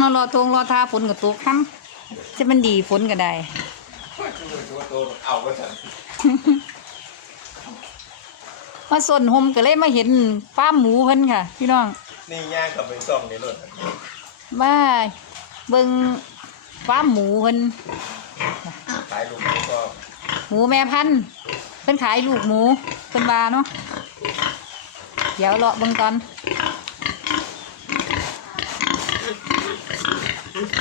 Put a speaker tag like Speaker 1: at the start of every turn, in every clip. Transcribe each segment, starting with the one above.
Speaker 1: นอนรอทงรอทาฝนกับตกค่ำจะมันดีฝนก็ได้
Speaker 2: ตัวโตเอาก็ฉัน
Speaker 1: มาส่วนหมก็เลยมาเห็นฟาร์มหมูเพิ่นค่ะ พี่น้อง
Speaker 2: นี่ย่างกับไปซ่อมในรถ
Speaker 1: มาเบิ่งฟาร์มหมูเพิ่น
Speaker 2: ขายลูกก็
Speaker 1: หมูแม่พันธุ์เพิ่นขายลูกหมูเพิ่นว่าเนาะเดี๋ยวเลาะเบิ่งก่อน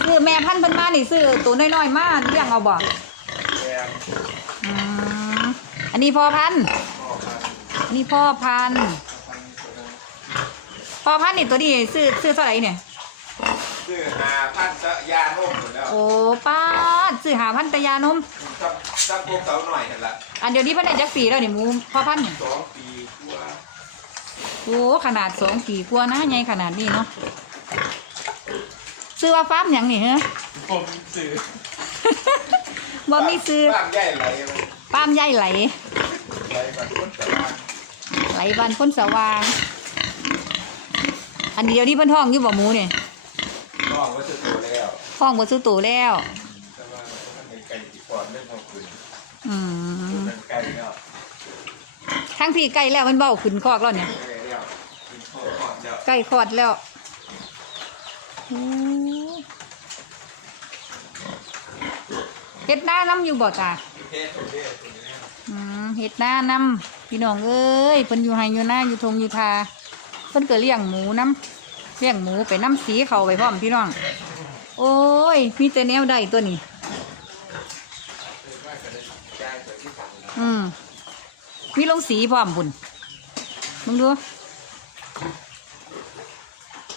Speaker 1: ซื้อแม่พันธุ์เพิ่นมานี่ซื้อตัวน้อยๆมาเลี้ยงเอาบ่
Speaker 2: แกง
Speaker 1: อืมอันนี้พ่อพันธุ์
Speaker 2: พ่อพัน
Speaker 1: อันนี้พ่อพันธุ์พ่อพันธุ์นี่ตัวนี้ซื้อซื้อเท่าไหร่เนี่ย
Speaker 2: ซื้อหาพันจะยาโน่มหมดแล้ว
Speaker 1: โอ้ป้าดซื้อหาพันตยานม
Speaker 2: จับจับพวกเสาหน่อยนั่นแหละ
Speaker 1: อันเดี๋ยวนี้เพันได้จักปีแล้วนี่หมูพ่อพันธุ์นี่
Speaker 2: สองปีกว่า
Speaker 1: โอ้ขนาดสองปีกว่านะใหญ่ขนาดนี้เนาะ ซื้อว่าฟาร์มหยังนี่เหรอ
Speaker 2: ผมซื้อ
Speaker 1: บ่มีซื้อ
Speaker 2: บ้านใหญ่ไหล
Speaker 1: ฟาร์มใหญ่ไหล
Speaker 2: ไหลแบบคนสบาย
Speaker 1: ไหลบ้านพ้นสว่าง อันนี้เดี๋ยวนี้เพิ่นท้องอยู่บ่หมูเนี่ย
Speaker 2: น้องก็จะโตแล้ว
Speaker 1: ท้องบ่ซื้อตัวแล้ว
Speaker 2: แต่ว่ามันเป็นไก่ที่ก่อนเล่นเอาคืน
Speaker 1: อืม
Speaker 2: เป็นไก่แล้ว
Speaker 1: ทั้งพี่ใกล้แล้วมันเบ้าขึ้นคอกแล้วเนี่ย
Speaker 2: ไก่แล้วกินข้าวก่อนเดี๋ยว
Speaker 1: ใกล้คลอดแล้วโอ้ เฮ็ดหน้าน้ำอยู่บ่จ้า
Speaker 2: เทศตัวเทศตัวนี้
Speaker 1: อืมเฮ็ดหน้าน้ำพี่น้องเอ้ยเพิ่นอยู่ไฮอยู่หน้าอยู่ทงอยู่ทาเพิ่นเก็เลี้ยงหมูน้ำเลี้ยงหมูไปน้ำสีเขาไปพร้อมพี่น้อง โอ้ยมีแต่แนวใดตัวนี้
Speaker 2: ย่างตัวที่สั่ง
Speaker 1: อืมมีลงสีพร้อมบุญมึงดู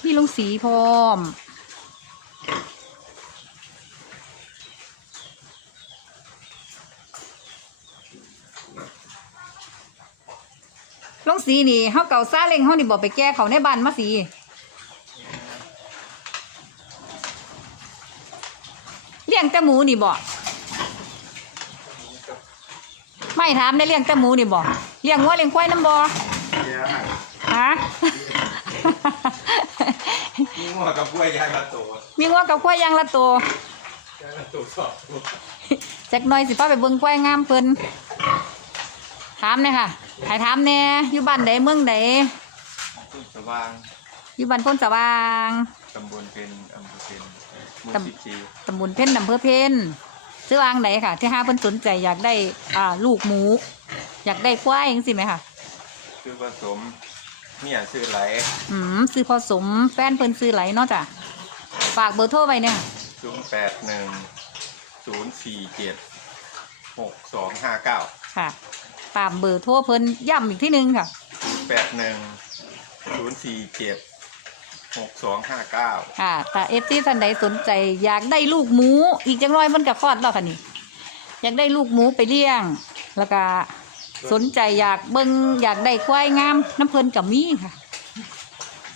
Speaker 1: มีลงสีพร้อม ลงสีนี่เฮาเก่าซาเล้งเฮานี่บอกไปแก้เขาในบ้านมาสี เลี้ยงแต่หมูนี่บอกไม่ถามได้เลี้ยงแต่หมูนี่บอกเลี้ยงวัวเลี้ยงควายน้ำบอ
Speaker 2: เยอะมาก
Speaker 1: ฮะ
Speaker 2: มีหัวกับกล้วยยางละตัว
Speaker 1: มีงัวกับควายอยางละตัว
Speaker 2: ยางละตัวสองตัว
Speaker 1: จักหน่อยสิป้าไปเบิ่งควายงามเพิ่น ถามเลยค่ะใหายถามแหน่อยู่บ้านใดเมืองใด
Speaker 2: ต้นสว่าง
Speaker 1: อยู่บ้านพ้นสว่าง
Speaker 2: ตำบลเป็นอำเภอเป็นหมู่
Speaker 1: ตำ
Speaker 2: สิบจี
Speaker 1: ตำบลเพ่นอำเภอเพ่นซื้อวางไหนค่ะ ที่ห้าเพิ่นสนใจอยากได้อ่าลูกหมู อยากได้ควายจังสิไหมค่ะ
Speaker 2: คือผสมเนี่ยชื่อไหล
Speaker 1: อืมซื้อผสมแฟนเพิ่นซื้อไหลเนาะจ้ะฝากเบอร์โทรไว้เนี่ย
Speaker 2: ศูนย์แปดหนึ่งศูนย์สี่เจ็ดหกสองห้าเก้า
Speaker 1: ค่ะ ตามเบอร์โทรเพิ่นย้ำอีกที่หนึ่งค่ะ
Speaker 2: แปดหนึ่งศูนย์สี่เจ็ดหกสองห้าเก้า
Speaker 1: ค่ะแต่เอฟซีท่านใดสนใจ อยากได้ลูกหมู อีกจังน้อยมันกับคลอดแล้วค่ะนี่ อยากได้ลูกหมูไปเลี้ยง แล้วก็สนใจอยากเบิ่งอยากได้ควายงามน้ำเพิ่นกับมีค่ะ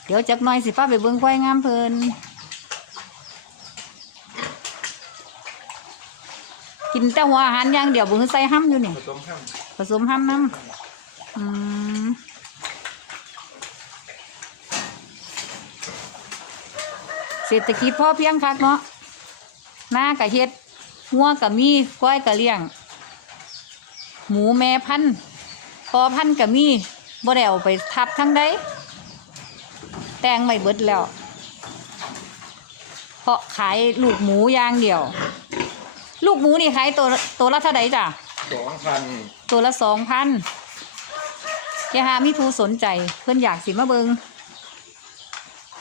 Speaker 1: เดี๋ยวจักหน่อยสิป้าไปเบิ่งควายงามเพิ่นกินแต่หัวอาหารอย่างเดียวบุ้งใส่ห้ำอยู่นี่
Speaker 2: ผสมห้าม
Speaker 1: ผสมห้ำน้ำอืมเศรษฐกิจพอเพียงคักเนาะหน้ากะเฮ็ดหัวกะมีก้อยกะเลี้ยง หมูแม่พันธุ์พอพันธุ์กะมีบ่ได้เอาไปทับทั้งใดแตงไม่เบิดแล้วเพราะขายลูกหมูอย่างเดียว ลูกหมูนี่ขายตัวตัวละเท่าไดจ้ะ
Speaker 2: สองพัน
Speaker 1: ตัวละสองพันแกหามีผู้สนใจเพื่อนอยากสิมาเบิง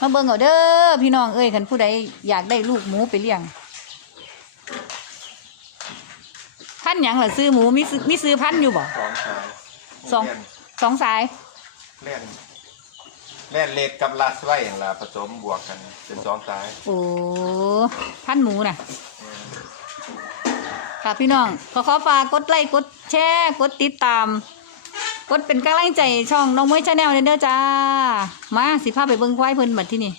Speaker 1: มาเบิงเอาเด้อพี่น้องเอ้ยคันผู้ใดอยากได้ลูกหมูไปเลี้ยงพันธุ์หยังล่ะซื้อหมูมีซื้อมีซื้อพันธุ์อยู่บ่
Speaker 2: สองสาย
Speaker 1: สองสองสาย
Speaker 2: เล่นเล่นเล็กกับลาสไว้อย่างละผสมบวกกันเป็นสองสาย
Speaker 1: โอ้พันธุ์หมูน่ะ ค่ะพี่น้อง ขอขอฝากกดไลค์กดแชร์กดติดตาม กดเป็นกำลังใจช่องน้องมวยชาแนลเด้อจ้า มาสิพาไปเบิ้งควายเพิ่นบัดที่นี่